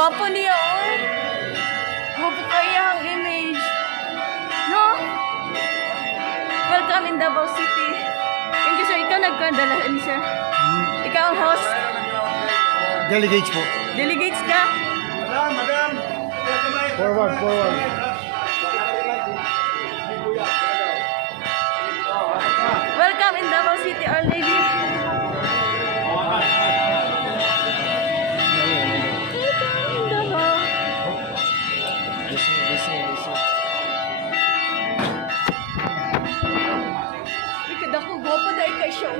Gwapo niya, oh. Gwapo kaya ang image. No? Welcome in Davao City. Thank you, sir. Ikaw nagkandalahan, sir. Ikaw ang host. Delegates po. Delegates ka? Madam. Forward. Welcome in Davao City, Our Lady. Ikad ako, gwapo dahil kay siya.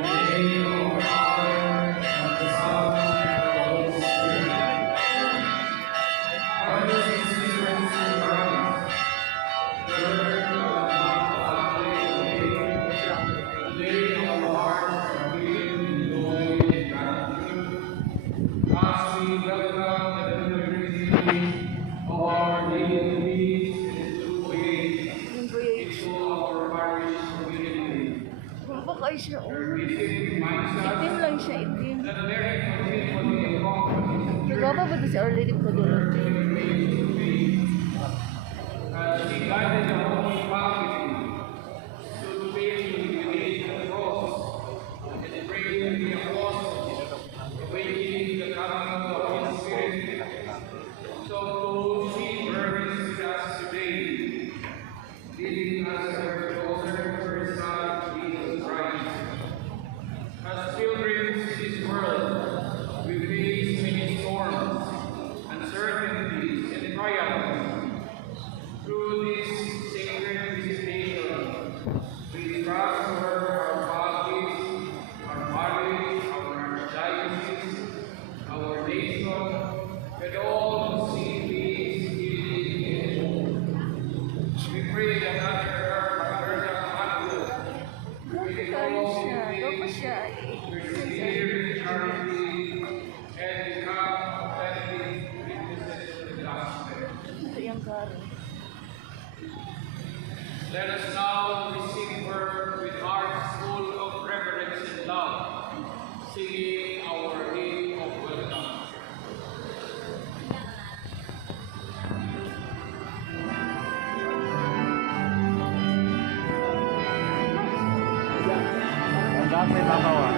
Gwapo kay siya. Itim lang siya, itim. Gwapo ba ito si Our Lady po doon? Let us now receive her with hearts full of reverence and love, singing our hymn of welcome. Ang dami tatawa.